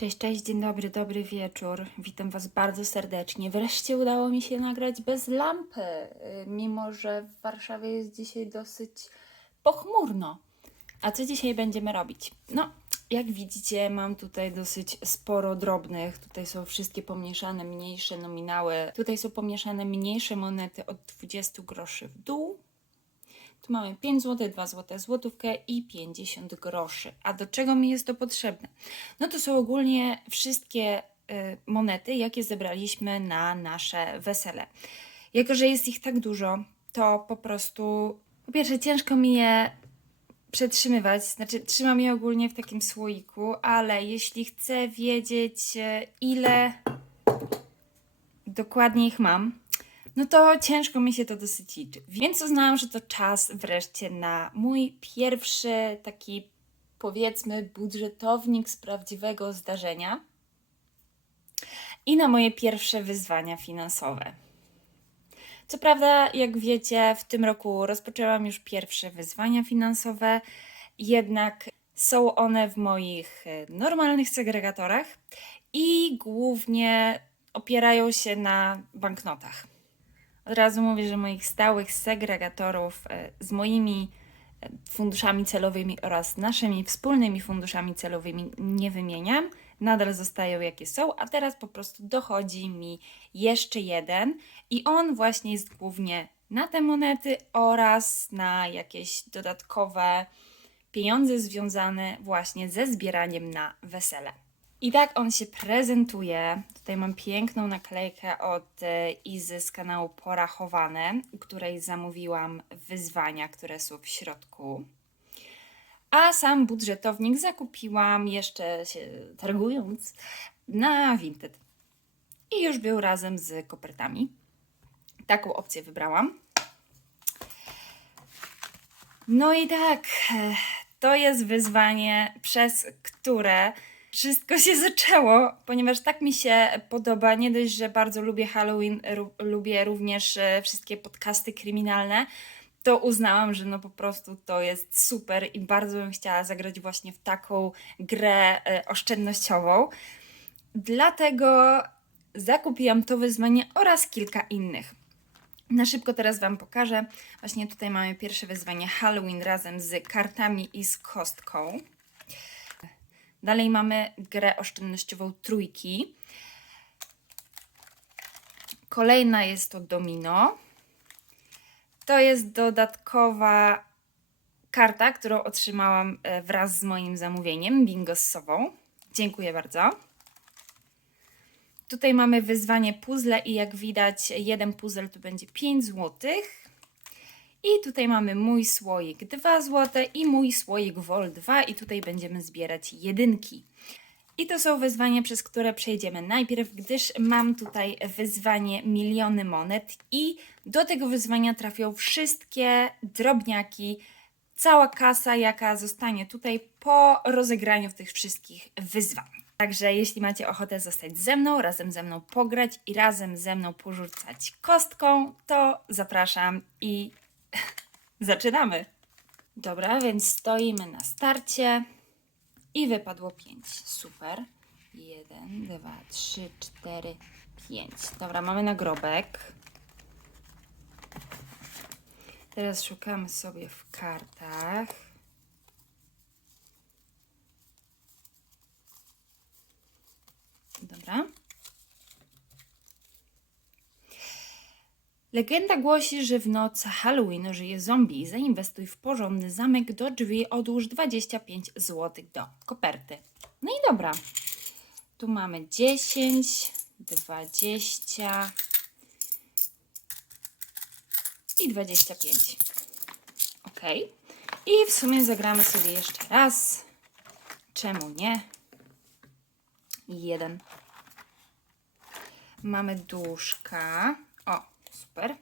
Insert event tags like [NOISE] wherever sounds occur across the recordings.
Cześć, cześć, dzień dobry, dobry wieczór. Witam Was bardzo serdecznie. Wreszcie udało mi się nagrać bez lampy, y, mimo że w Warszawie jest dzisiaj dosyć pochmurno. A co dzisiaj będziemy robić? No, jak widzicie, mam tutaj dosyć sporo drobnych. Tutaj są wszystkie pomieszane mniejsze nominały. Tutaj są pomieszane mniejsze monety od 20 groszy w dół. Tu mamy 5 zł, 2 zł, złotówkę i 50 groszy. A do czego mi jest to potrzebne? No to są ogólnie wszystkie y, monety, jakie zebraliśmy na nasze wesele. Jako, że jest ich tak dużo, to po prostu po pierwsze ciężko mi je przetrzymywać, znaczy trzymam je ogólnie w takim słoiku, ale jeśli chcę wiedzieć y, ile dokładnie ich mam, no to ciężko mi się to dosyć liczy. Więc uznałam, że to czas wreszcie na mój pierwszy taki, powiedzmy, budżetownik z prawdziwego zdarzenia i na moje pierwsze wyzwania finansowe. Co prawda, jak wiecie, w tym roku rozpoczęłam już pierwsze wyzwania finansowe, jednak są one w moich e, normalnych segregatorach i głównie opierają się na banknotach. Od razu mówię, że moich stałych segregatorów e, z moimi e, funduszami celowymi oraz naszymi wspólnymi funduszami celowymi nie wymieniam. Nadal zostają jakie są, a teraz po prostu dochodzi mi jeszcze jeden i on właśnie jest głównie na te monety oraz na jakieś dodatkowe pieniądze związane właśnie ze zbieraniem na wesele. I tak on się prezentuje. Tutaj mam piękną naklejkę od e, Izy z kanału Porachowane, u której zamówiłam wyzwania, które są w środku. A sam budżetownik zakupiłam jeszcze się targując na Vinted. I już był razem z kopertami. Taką opcję wybrałam. No i tak, e, to jest wyzwanie, przez które wszystko się zaczęło, ponieważ tak mi się podoba. Nie dość, że bardzo lubię Halloween, lubię również e, wszystkie podcasty kryminalne, to uznałam, że no po prostu to jest super i bardzo bym chciała zagrać właśnie w taką grę e, oszczędnościową. Dlatego zakupiłam to wyzwanie oraz kilka innych. Na szybko teraz Wam pokażę. Właśnie tutaj mamy pierwsze wyzwanie Halloween razem z kartami i z kostką. Dalej mamy grę oszczędnościową trójki. Kolejna jest to domino. To jest dodatkowa karta, którą otrzymałam e, wraz z moim zamówieniem bingosową. Dziękuję bardzo. Tutaj mamy wyzwanie puzzle i jak widać jeden puzzle to będzie 5 zł. I tutaj mamy mój słoik 2 zł i mój słoik Vol 2 i tutaj będziemy zbierać jedynki. I to są wyzwania, przez które przejdziemy najpierw, gdyż mam tutaj wyzwanie miliony monet i do tego wyzwania trafią wszystkie drobniaki, cała kasa, jaka zostanie tutaj po rozegraniu tych wszystkich wyzwań. Także jeśli macie ochotę zostać ze mną, razem ze mną pograć i razem ze mną porzucać kostką, to zapraszam i [LAUGHS] zaczynamy. Dobra, więc stoimy na starcie i wypadło 5. Super. 1, 2, 3, 4, 5. Dobra, mamy nagrobek. Teraz szukamy sobie w kartach. Dobra. Legenda głosi, że w nocy Halloween żyje zombie. Zainwestuj w porządny zamek, do drzwi odłóż 25 zł do koperty. No i dobra. Tu mamy 10, 20 i 25. Ok. I w sumie zagramy sobie jeszcze raz. Czemu nie? Jeden. Mamy duszka. Super.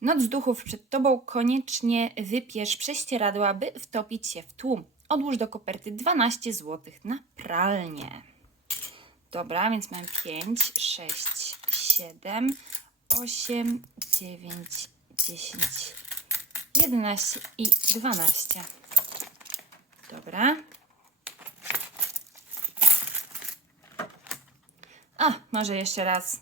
Noc duchów przed tobą koniecznie wypierz prześcieradła, by wtopić się w tłum. Odłóż do koperty 12 zł na pralnię. Dobra, więc mamy 5, 6, 7, 8, 9, 10, 11 i 12. Dobra. Może jeszcze raz,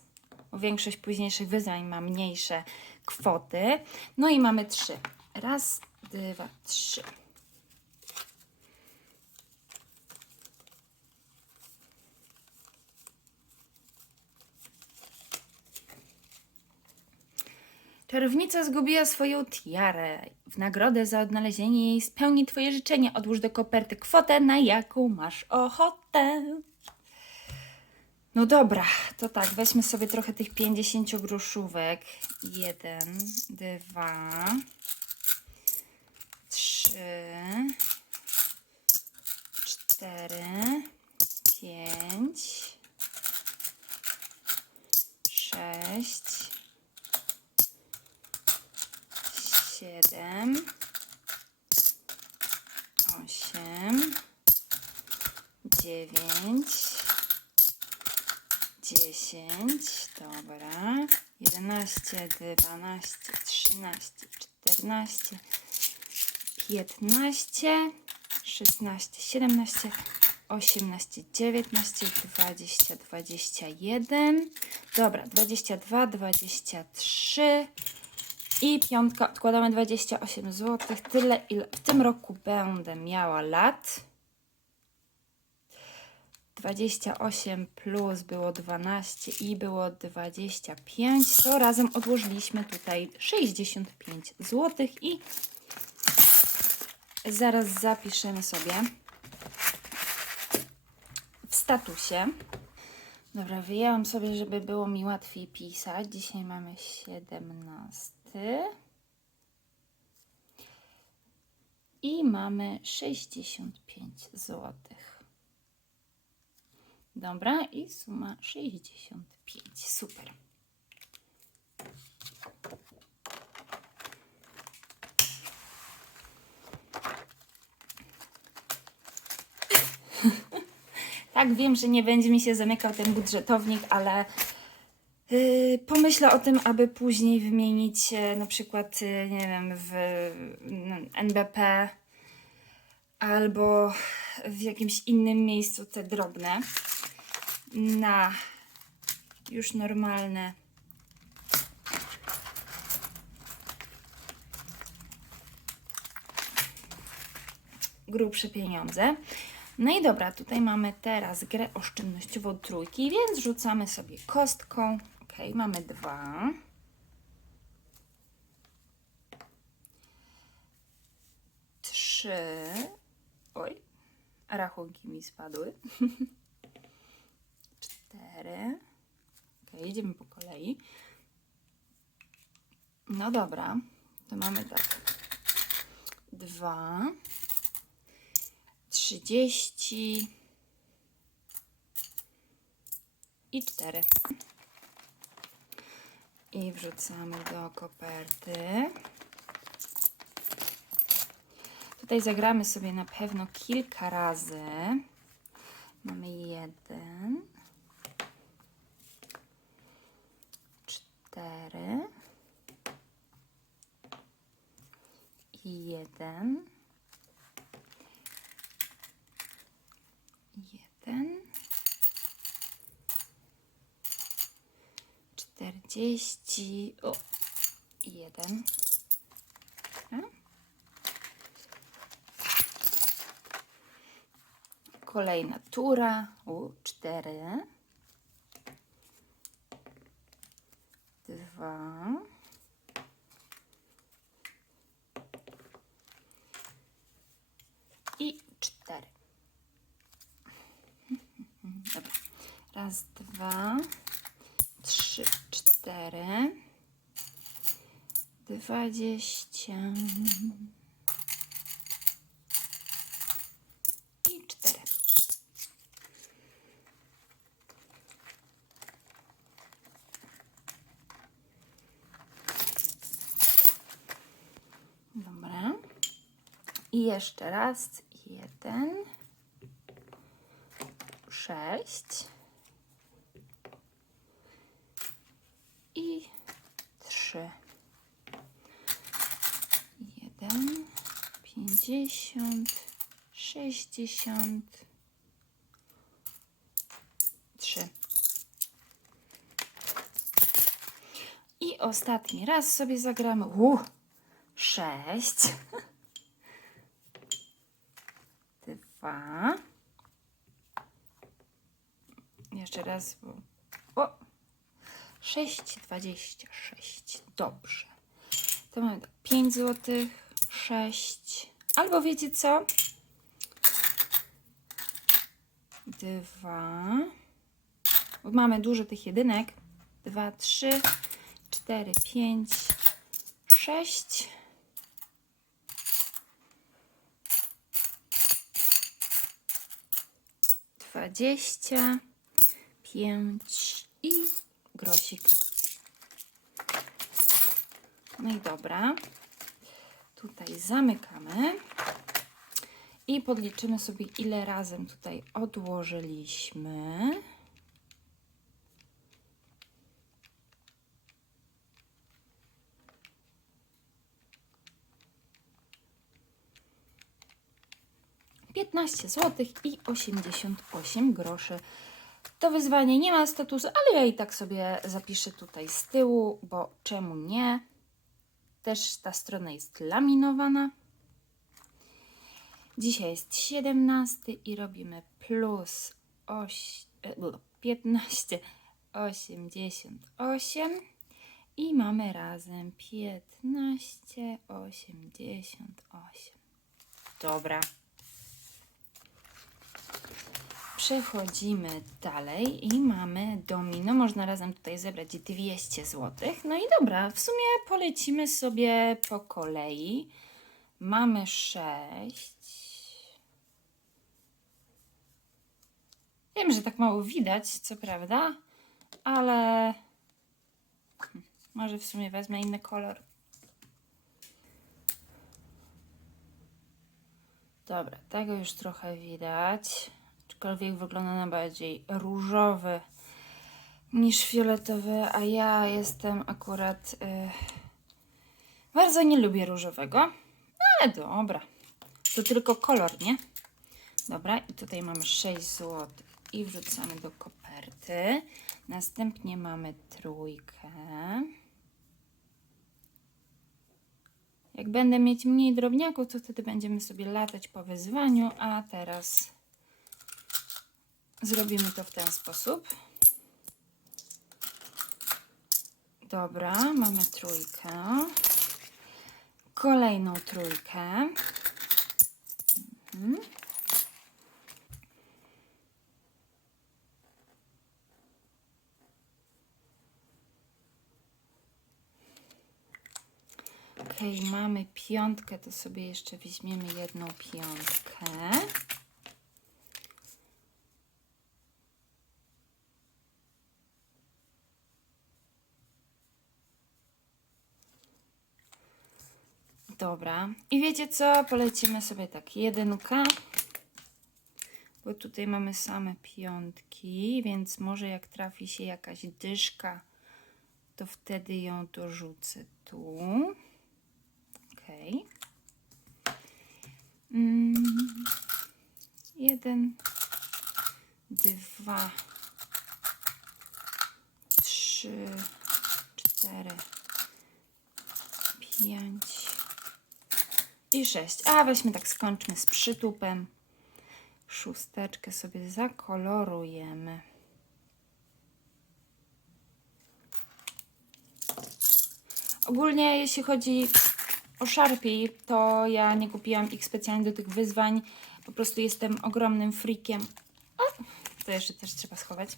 większość późniejszych wyzwań ma mniejsze kwoty. No i mamy trzy. Raz, dwa, trzy. Czarownica zgubiła swoją tiarę. W nagrodę za odnalezienie jej spełni Twoje życzenie. Odłóż do koperty kwotę, na jaką masz ochotę. No dobra, to tak, weźmy sobie trochę tych 50 groszówek. Jeden, dwa, trzy, cztery, pięć, sześć, siedem, 11, 12, 13, 14, 15, 16, 17, 18, 19, 20, 21. Dobra, 22, 23 i piątka. Odkładamy 28 zł. Tyle, ile w tym roku będę miała lat. 28 plus było 12 i było 25. To razem odłożyliśmy tutaj 65 zł i zaraz zapiszemy sobie w statusie. Dobra, wyjęłam sobie, żeby było mi łatwiej pisać. Dzisiaj mamy 17. I mamy 65 zł. Dobra, i suma 65. Super. [LAUGHS] Tak, wiem, że nie będzie mi się zamykał ten budżetownik, ale yy, pomyślę o tym, aby później wymienić na przykład, yy, nie wiem, w yy, NBP albo w jakimś innym miejscu te drobne na już normalne grubsze pieniądze. No i dobra, tutaj mamy teraz grę oszczędnościową trójki, więc rzucamy sobie kostką. Ok, mamy dwa. Trzy. Oj, rachunki mi spadły. [LAUGHS] Cztery. Ok, jedziemy po kolei. No dobra, to mamy tak. Dwa trzydzieści i cztery. I wrzucamy do koperty. Tutaj zagramy sobie na pewno kilka razy. Mamy jeden, cztery. I jeden. jeden, czterdzieści, o, jeden. Kolejna tura, u, cztery, dwa, i cztery. Dobra. Raz, dwa, trzy, cztery, dwadzieścia i cztery. Dobra. I jeszcze raz. Jeden sześć i trzy. Jeden, pięćdziesiąt, sześćdziesiąt, trzy. I ostatni raz sobie zagramy. Uh, sześć. [LAUGHS] Dwa. Jeszcze raz. O! Sześć, dwadzieścia sześć. Dobrze. To mamy tak, 5 zł, 6. Albo wiecie co? Dwa. Bo mamy dużo tych jedynek. Dwa, trzy, cztery, pięć, sześć. Dwadzieścia pięć i grosik. No i dobra. Tutaj zamykamy. I podliczymy sobie, ile razem tutaj odłożyliśmy. Piętnaście zł i 88 groszy. To wyzwanie nie ma statusu, ale ja i tak sobie zapiszę tutaj z tyłu, bo czemu nie? Też ta strona jest laminowana. Dzisiaj jest 17 i robimy plus 8, e, 15, 88 i mamy razem 15, 88. Dobra. Przechodzimy dalej i mamy domino. Można razem tutaj zebrać 200 zł. No i dobra, w sumie polecimy sobie po kolei. Mamy 6. Wiem, że tak mało widać, co prawda, ale hmm, może w sumie wezmę inny kolor. Dobra, tego już trochę widać. Aczkolwiek wygląda na bardziej różowy niż fioletowy, a ja jestem akurat. y, bardzo nie lubię różowego. Ale dobra. To tylko kolor, nie? Dobra, i tutaj mamy 6 zł i wrzucamy do koperty. Następnie mamy trójkę. Jak będę mieć mniej drobniaków, to wtedy będziemy sobie latać po wyzwaniu, a teraz zrobimy to w ten sposób. Dobra, mamy trójkę. Kolejną trójkę. Mhm. Ok, mamy piątkę, to sobie jeszcze weźmiemy jedną piątkę. Dobra. I wiecie co? Polecimy sobie tak. Jedynka. Bo tutaj mamy same piątki, więc może jak trafi się jakaś dyszka, to wtedy ją dorzucę tu. Okej. Mm, jeden, dwa, trzy, cztery, pięć i sześć. A weźmy tak, skończmy z przytupem. Szósteczkę sobie zakolorujemy. Ogólnie jeśli chodzi o Sharpie, to ja nie kupiłam ich specjalnie do tych wyzwań. Po prostu jestem ogromnym freakiem. O, to jeszcze też trzeba schować.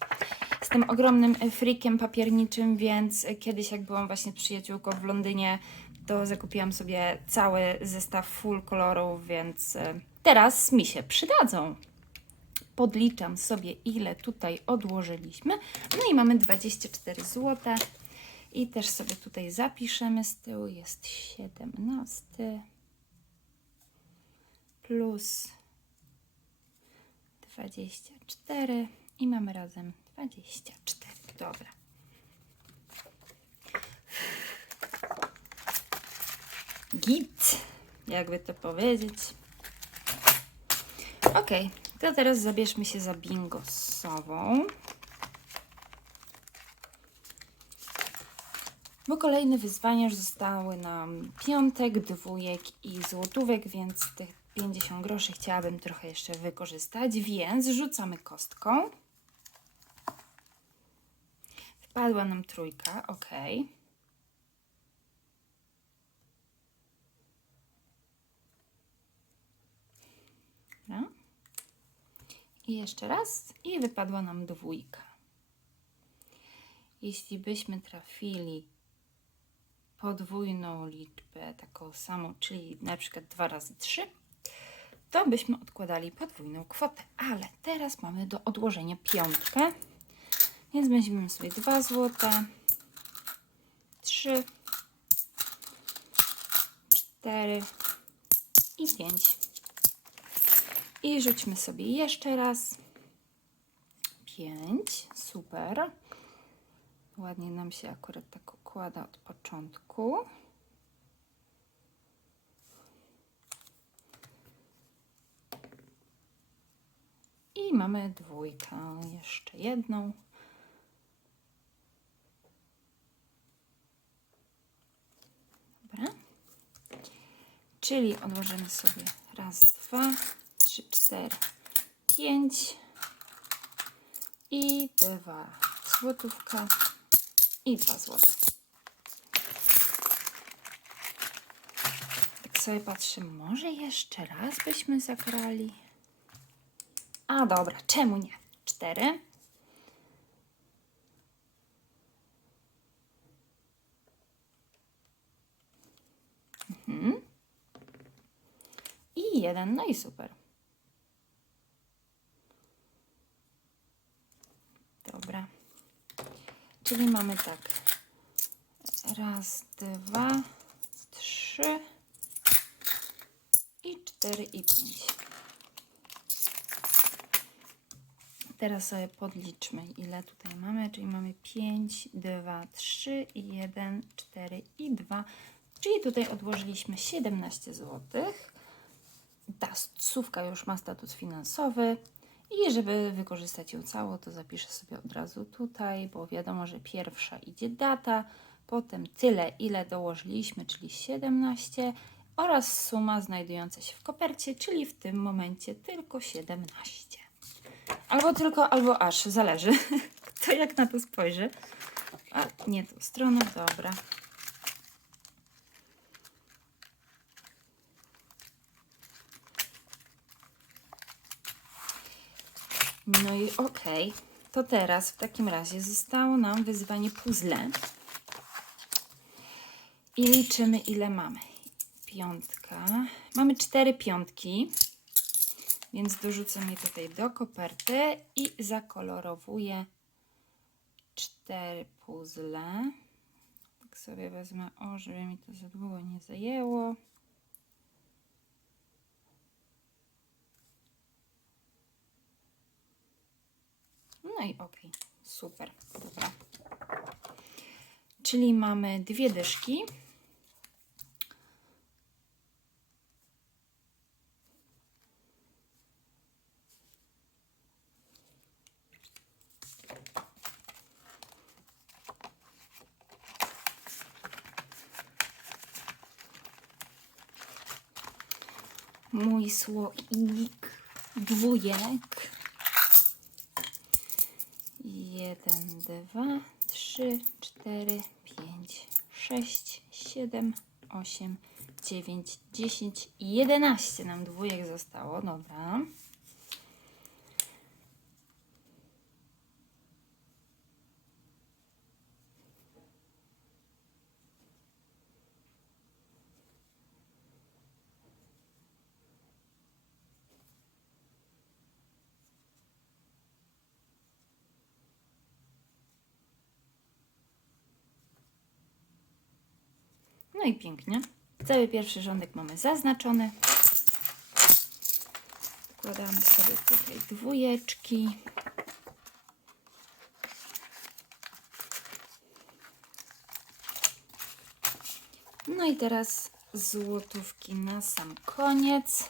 Jestem ogromnym freakiem papierniczym, więc kiedyś jak byłam właśnie przyjaciółką w Londynie, to zakupiłam sobie cały zestaw full kolorów, więc e, teraz mi się przydadzą. Podliczam sobie, ile tutaj odłożyliśmy. No i mamy 24 zł. I też sobie tutaj zapiszemy z tyłu. Jest 17 plus 24 i mamy razem 24. Dobra. Git, jakby to powiedzieć. Ok, to teraz zabierzmy się za bingosową. Bo kolejne wyzwania już zostały nam piątek, dwójek i złotówek, więc tych 50 groszy chciałabym trochę jeszcze wykorzystać, więc rzucamy kostką. Wpadła nam trójka, ok. Dobra. I jeszcze raz i wypadła nam dwójka. Jeśli byśmy trafili podwójną liczbę, taką samą, czyli na przykład 2 razy 3, to byśmy odkładali podwójną kwotę. Ale teraz mamy do odłożenia piątkę, więc weźmiemy sobie 2 złote, 3, 4 i 5. I rzućmy sobie jeszcze raz. 5, super. Ładnie nam się akurat tak układa od początku. I mamy dwójkę, jeszcze jedną. Dobra. Czyli odłożymy sobie raz, dwa, trzy, cztery, pięć i dwa złotówka i dwa złote. Tak sobie patrzę, może jeszcze raz byśmy zagrali? A dobra, czemu nie? Cztery. Mhm. I jeden, no i super. Dobra. Czyli mamy tak. Raz, dwa, trzy i cztery i pięć. Teraz sobie podliczmy, ile tutaj mamy. Czyli mamy 5, 2, 3, 1, 4 i 2. Czyli tutaj odłożyliśmy 17 zł. Ta słówka już ma status finansowy. I żeby wykorzystać ją całą, to zapiszę sobie od razu tutaj, bo wiadomo, że pierwsza idzie data, potem tyle, ile dołożyliśmy, czyli 17 oraz suma znajdująca się w kopercie, czyli w tym momencie tylko 17. Albo tylko, albo aż, zależy, [LAUGHS] kto jak na to spojrzy. A nie tą stronę, dobra. No i okej, to teraz w takim razie zostało nam wyzwanie puzzle. I liczymy ile mamy. Piątka. Mamy cztery piątki, więc dorzucę je tutaj do koperty i zakolorowuję cztery puzzle. Tak sobie wezmę, o, żeby mi to za długo nie zajęło. No i okej, super, dobra. Czyli mamy dwie dyszki. Mój słoik dwójek. Jeden, dwa, trzy, cztery, pięć, sześć, siedem, osiem, dziewięć, dziesięć i jedenaście nam dwójek zostało. Dobra. No i pięknie. Cały pierwszy rządek mamy zaznaczony. Wkładamy sobie tutaj dwójeczki. No i teraz złotówki na sam koniec.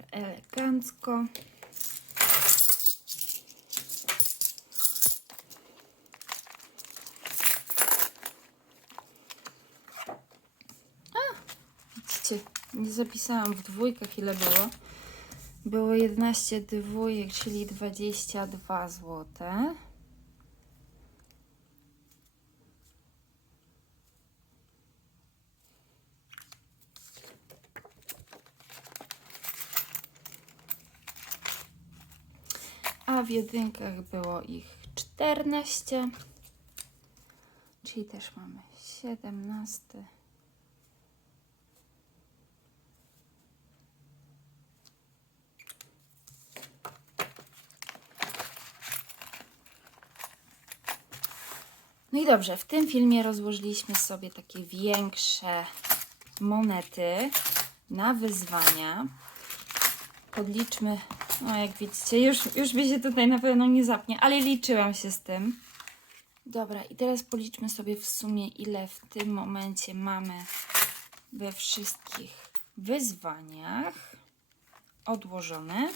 elegancko. A, widzicie, nie zapisałam w dwójkach ile było. Było 11 dwójek, czyli 22 złote. W jedynkach było ich 14, czyli też mamy 17. No i dobrze, w tym filmie rozłożyliśmy sobie takie większe monety na wyzwania. Podliczmy, no jak widzicie, już, już mi się tutaj na pewno nie zapnie, ale liczyłam się z tym. Dobra, i teraz policzmy sobie w sumie, ile w tym momencie mamy we wszystkich wyzwaniach odłożone.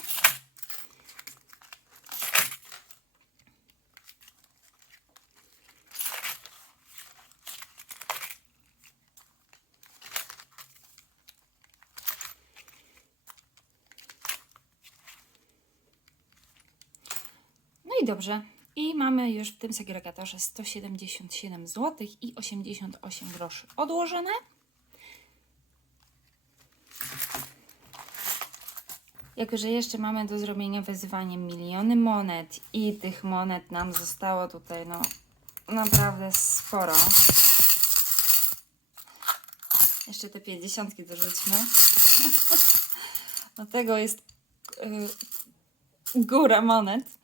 Dobrze. I mamy już w tym segregatorze 177 zł i 88 groszy odłożone. Jako, że jeszcze mamy do zrobienia wyzwanie miliony monet i tych monet nam zostało tutaj no naprawdę sporo. Jeszcze te 50 dorzućmy. Do [LAUGHS] tego jest yy, góra monet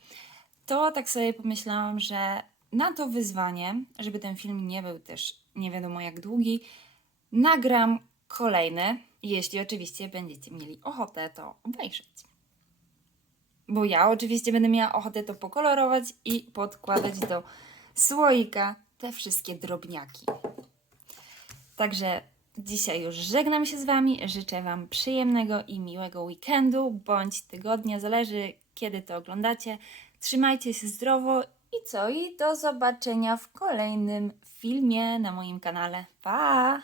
to tak sobie pomyślałam, że na to wyzwanie, żeby ten film nie był też nie wiadomo jak długi, nagram kolejny, jeśli oczywiście będziecie mieli ochotę to obejrzeć. Bo ja oczywiście będę miała ochotę to pokolorować i podkładać do słoika te wszystkie drobniaki. Także dzisiaj już żegnam się z Wami. Życzę Wam przyjemnego i miłego weekendu bądź tygodnia, zależy kiedy to oglądacie. Trzymajcie się zdrowo i co? I do zobaczenia w kolejnym filmie na moim kanale. Pa!